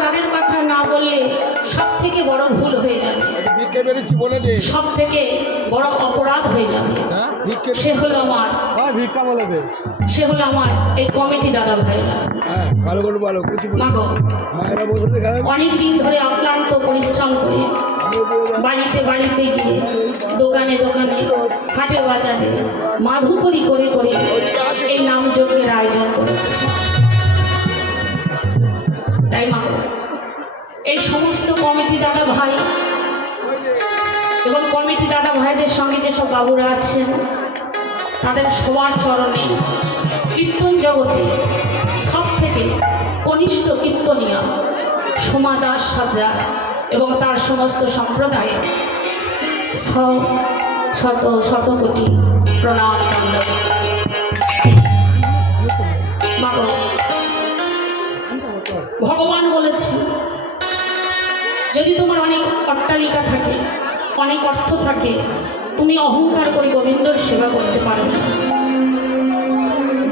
যাদের কথা না বললে সব থেকে বড় ভুল হয়ে যাবে। ভিক্ষে বেরিয়েছি বলে দে। সব থেকে বড় অপরাধ হয়ে যাবে। হ্যাঁ? সে হলো আমার। হ্যাঁ ভিক্ষা বলে দে। সে হলো আমার এই কমিটি দাদা হ্যাঁ ভালো করে ভালো কিছু বলে। মাগো মায়েরা বসে অনেক দিন ধরে অক্লান্ত পরিশ্রম করে বাড়িতে বাড়িতে গিয়ে দোকানে দোকানে হাটে বাজারে মাধুকরি করে করে এই নাম যজ্ঞের আয়োজন করেছে। তাই মা, এই সমস্ত কমিটি দাদা ভাই এবং কমিটি দাদা ভাইদের সঙ্গে যেসব বাবুরা আছেন, তাদের সবার চরণে কীর্তন জগতে সব থেকে কনিষ্ঠ কীর্তনিয়া সোমা দাস সাদরা এবং তার সমস্ত সম্প্রদায়ে শত শত কোটি প্রণাম অট্টালিকা থাকে, অনেক অর্থ থাকে, তুমি অহংকার করে গোবিন্দর সেবা করতে পারবে না।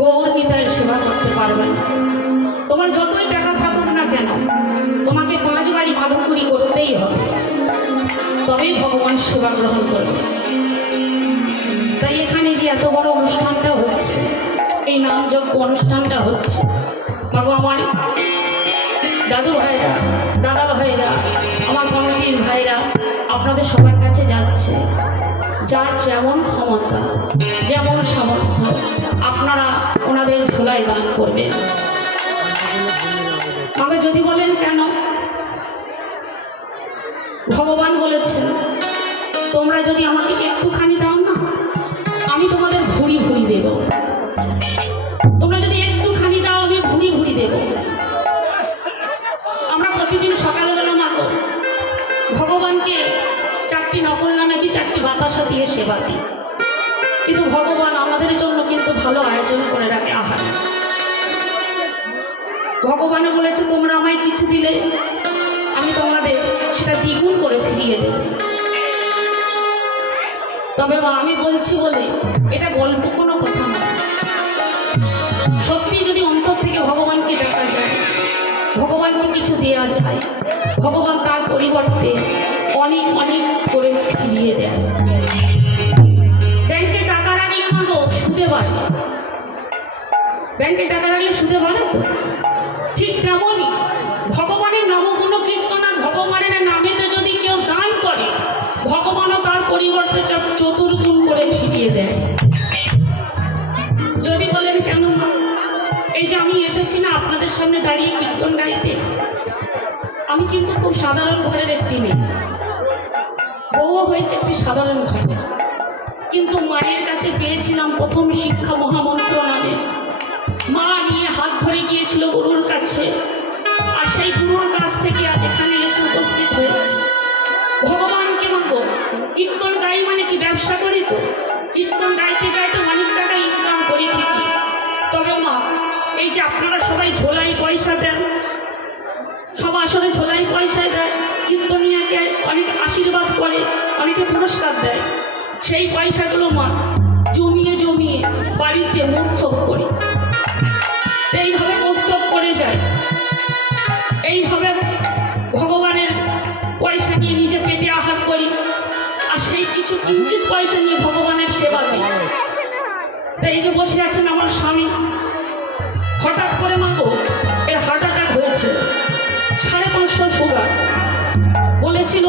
গৌর নিতায়ের সেবা করতে পারবে না। তোমার যতই টাকা থাকুক না কেন, তোমাকে পাঁচ বাড়ি মাধুকুরি করতেই হবে। তবেই ভগবান সেবা গ্রহণ করবে। তাই এখানে যে এত বড় অনুষ্ঠানটা হচ্ছে, এই নামযজ্ঞ অনুষ্ঠানটা হচ্ছে, বাবু আমার দাদু ভাইরা, দাদা ভাইরা আপনাদের সবার কাছে যাচ্ছে যার যেমন ক্ষমতা, যেমন সামর্থ্য, আপনারা ওনাদের ধুলাই দান করবেন। তবে যদি বলেন কেন? ভগবান বলেছেন, তোমরা যদি আমাকে একটুখানি দাও দিই কিন্তু ভগবান আমাদের জন্য কিন্তু ভালো আয়োজন করে রাখে আহার। ভগবান বলেছে, তোমরা আমায় কিছু দিলে, আমি তোমাদের সেটা দ্বিগুণ করে ফিরিয়ে দেব। তবে মা, আমি বলছি বলে এটা গল্প কোনো কথা না সত্যি যদি অন্তর থেকে ভগবানকে ডাকা যায়, ভগবানকে কিছু দেওয়া যায়, ভগবান তার পরিবর্তে অনেক অনেক করে ফিরিয়ে দেয়। ব্যাংকে টাকা রাখলে সুদে বাড়ে তো? ঠিক তেমনই ভগবানের নবগুণ কীর্তন আর ভগবানের নামেতে যদি কেউ দান করে, ভগবানও তার পরিবর্তে চতুর্গুণ করে ফিরিয়ে দেয়। যদি বলেন কেন এই যে আমি এসেছি না আপনাদের সামনে দাঁড়িয়ে কীর্তন গাইতে, আমি কিন্তু খুব সাধারণ ঘরের একটি মেয়ে। বউও হয়েছে একটি সাধারণ ঘরে। কিন্তু মায়ের কাছে পেয়েছিলাম প্রথম শিক্ষা মহামন্ত্র নামে। মা নিয়ে হাত ধরে গিয়েছিল গুরুর কাছে। আর সেই গুরুর কাছ থেকে আজ এখানে এসে উপস্থিত হয়েছে। ভগবানকে মাগো কীর্তন গাই মানে কি ব্যবসা করি তো? কীর্তন গাইতে গাইতে অনেক টাকা ইনকাম করি ঠিকই। তবে মা, এই যে আপনারা সবাই ঝোলাই পয়সা দেন সব আসলে ঝোলাই পয়সা দেয়, কীর্তনিয়াকে অনেক আশীর্বাদ করে, অনেকে পুরস্কার দেয়। সেই পয়সাগুলো মা জমিয়ে জমিয়ে বাড়িতে মৎসব করি।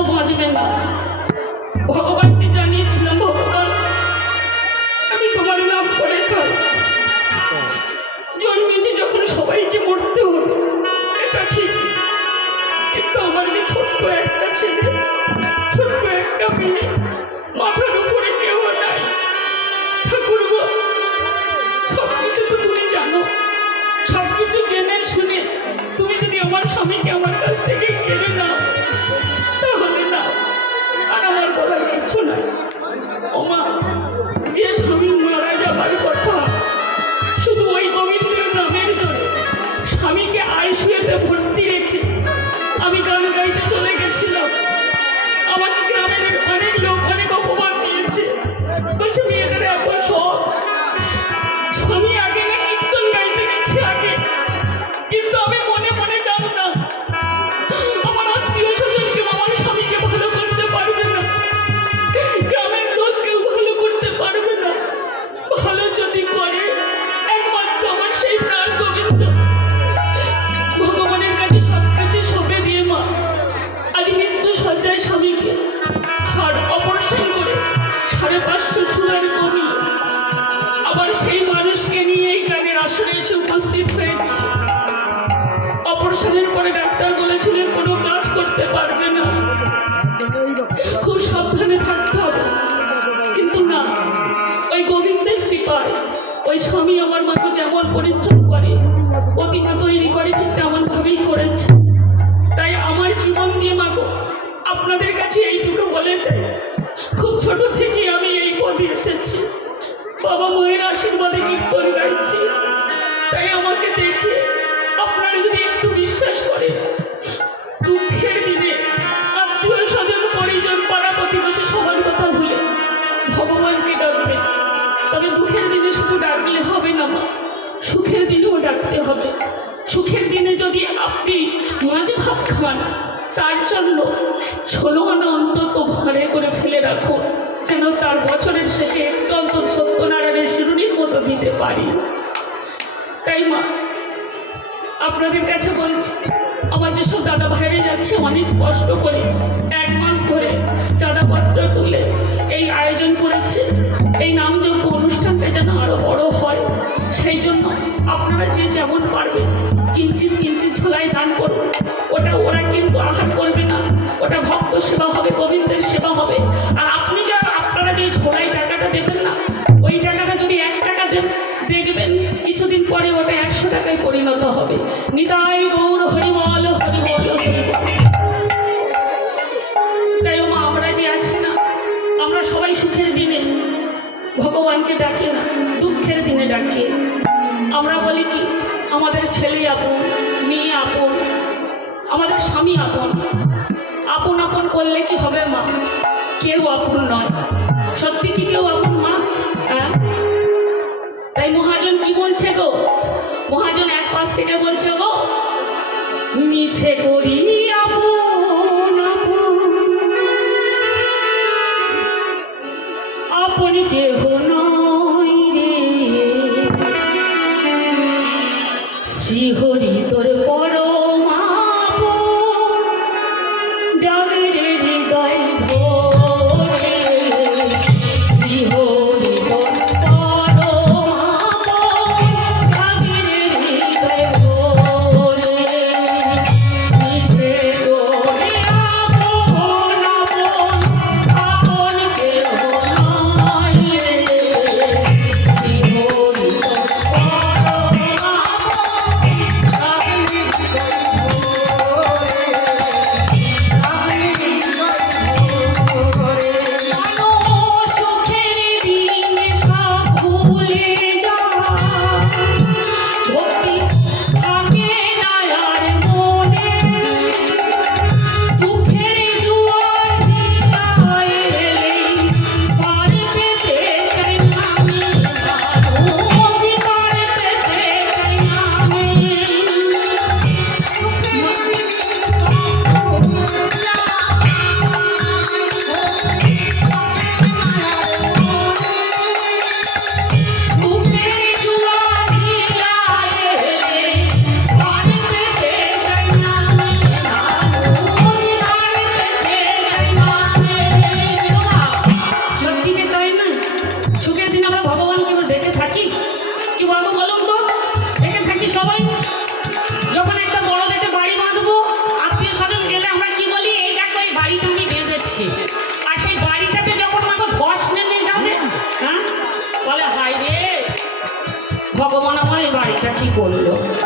não pode vendar. কিছু নাই যেমন পরিশ্রম করে প্রতিমা তৈরি করে, ঠিক তেমন ভাবেই করেছে। তাই আমার জীবন দিয়ে মাগো, আপনাদের কাছে এইটুকু বলে চাই। খুব ছোট থেকে আমি এই পদে এসেছি। বাবা মায়ের আশীর্বাদে কীর্তন গাইছি। তাই আমাকে দেখে আপনারা যদি একটু বিশ্বাস করেন দুঃখের দিনে হবে। সুখের দিনে যদি আপনি মাঝে ভাত খান, তার জন্য ষোলো আনা অন্তত ভরে করে ফেলে রাখুন, যেন তার বছরের শেষে একটু অন্তত সত্যনারায়ণের শিরুনির মতো দিতে পারি। তাই মা আপনাদের কাছে বলছি, আমার যেসব দাদা ভাইরা যাচ্ছে অনেক কষ্ট করে, এক মাস ধরে চাঁদাপত্র তুলে এই আয়োজন করেছে। এই নামযোগ্য অনুষ্ঠানটা যেন আরও বড় হয়, সেই জন্য আপনারা যে যেমন পারবেন কিঞ্চিত কিঞ্চিত ছোলাই দান করুন। ওটা ওরা কিন্তু আহার করবে না। ওটা ভক্ত সেবা হবে, গোবিন্দের সেবা হবে। আর আপনি যা আপনারা যে ছোলাই টাকাটা দেবেন না, ওই টাকাটা যদি এক টাকা দেন দেখবেন, কিছুদিন পরে ওটা একশো টাকায় পরিণত হবে। নিতাই গৌর হরিবল হরিবল তাই মা আমরা যে আছি না, আমরা সবাই সুখের দিনে। ভগবানকে ডাকি না, দুঃখের দিনে ডাকি। আমরা বলি কি, আমাদের ছেলে আপন, মেয়ে আপন, আমাদের স্বামী আপন। আপন আপন করলে কি হবে মা? কেউ আপন নয়। সত্যি কি কেউ আপন পাশ থেকে বলছে গো? মিছে করি আপন আপন। আপন কেহ বাড়িটা কি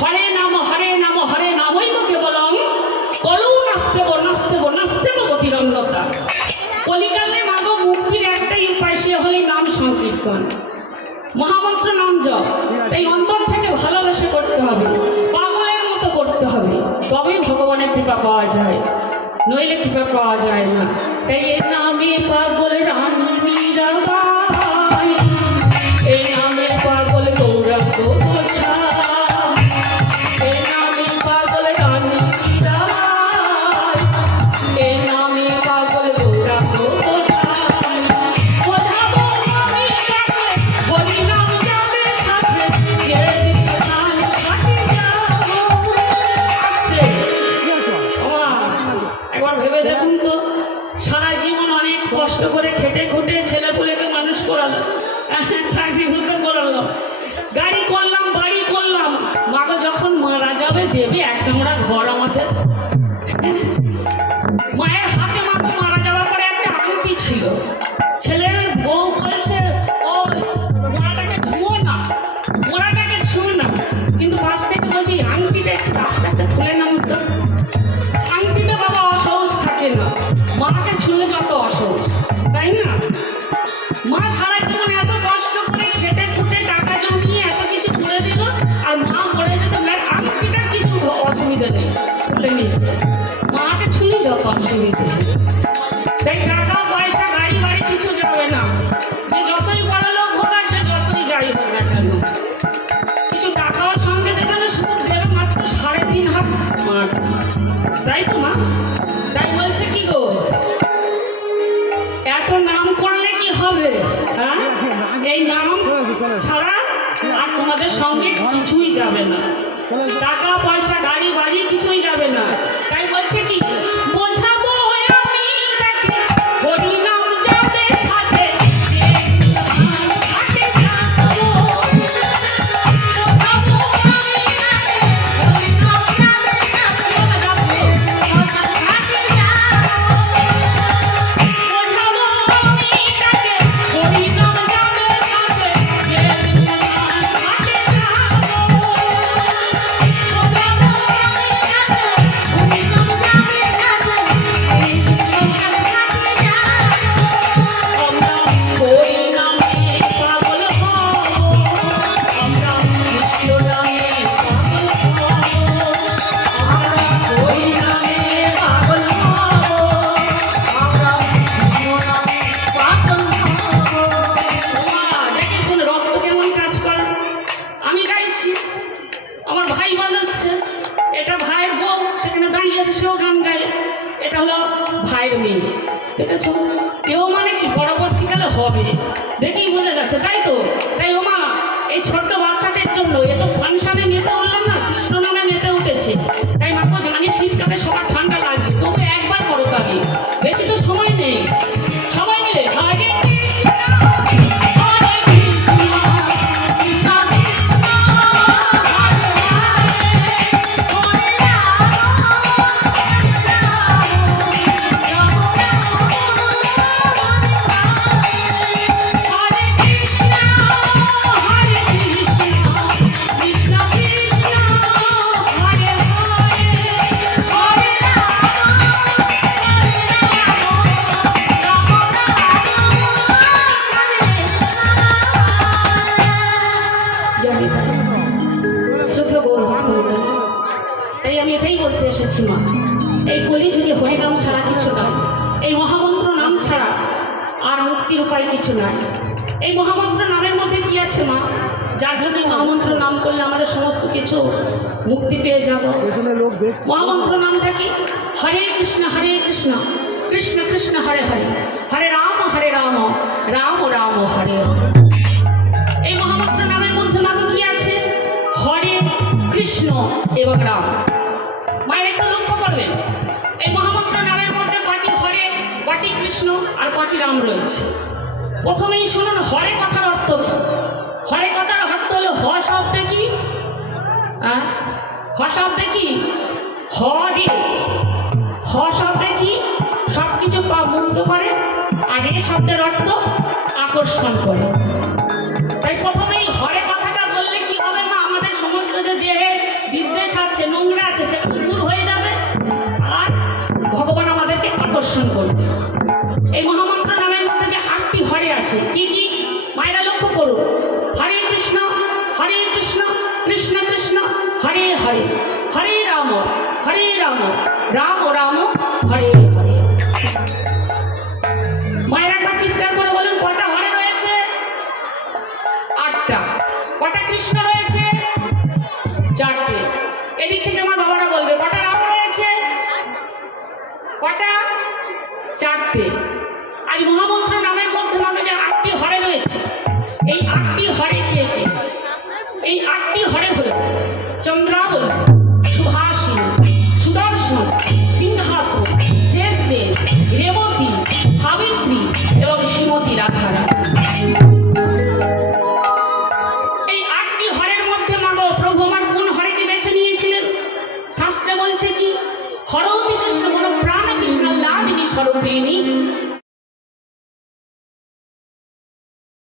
হরে নাম হরে নাম, হরে নামই কেবলম। কলৌ নাস্তেব নাস্তেব নাস্তেব গতিরঙ্গতা কলিকালে মাগ মুক্তির একটাই উপায়, সে হলে নাম সংকীর্তন। মহামন্ত্র নাম জপ। তাই অন্তর থেকে ভালোবেসে করতে হবে। পাগলের মতো করতে হবে। তবে ভগবানের কৃপা পাওয়া যায়। নইলে কৃপা পাওয়া যায় না। তাই এর নামে পাগল রানীরা যাবে না। টাকা পয়সা গাড়ি বাড়ি কিছুই যাবে না। এই বানাচ্ছে। এটা ভাইয়ের বউ, সেখানে দাঁড়িয়ে আছে সেও গান গায়। এটা হলো ভাইয়ের মেয়ে। দেখেছ? কেউ মানে কি পরবর্তীকালে হবে? দেখেই বোঝা যাচ্ছে, তাই তো? এখানে লোক মহামন্ত্র নামটা কি? হরে কৃষ্ণ হরে কৃষ্ণ। কৃষ্ণ কৃষ্ণ হরে হরে। হরে রাম হরে রাম। রাম রাম হরে এই মহামন্ত্র নামের মধ্যে লাগু কি আছে? হরে কৃষ্ণ এবং রাম। মায়ের একটা লক্ষ্য করবেন। এই মহামন্ত্র নামের মধ্যে কটি হরে কটি কৃষ্ণ আর কটি রাম রয়েছে। প্রথমেই শুনুন হরে কথার অর্থ কি? হরে কথার অর্থ হলো হ শব্দ কি? হ্যাঁ হ শব্দে কি? হ রে হ শব্দে কি? সবকিছু কিছু মুক্ত করে আর এ শব্দের অর্থ আকর্ষণ করে। তাই প্রথম What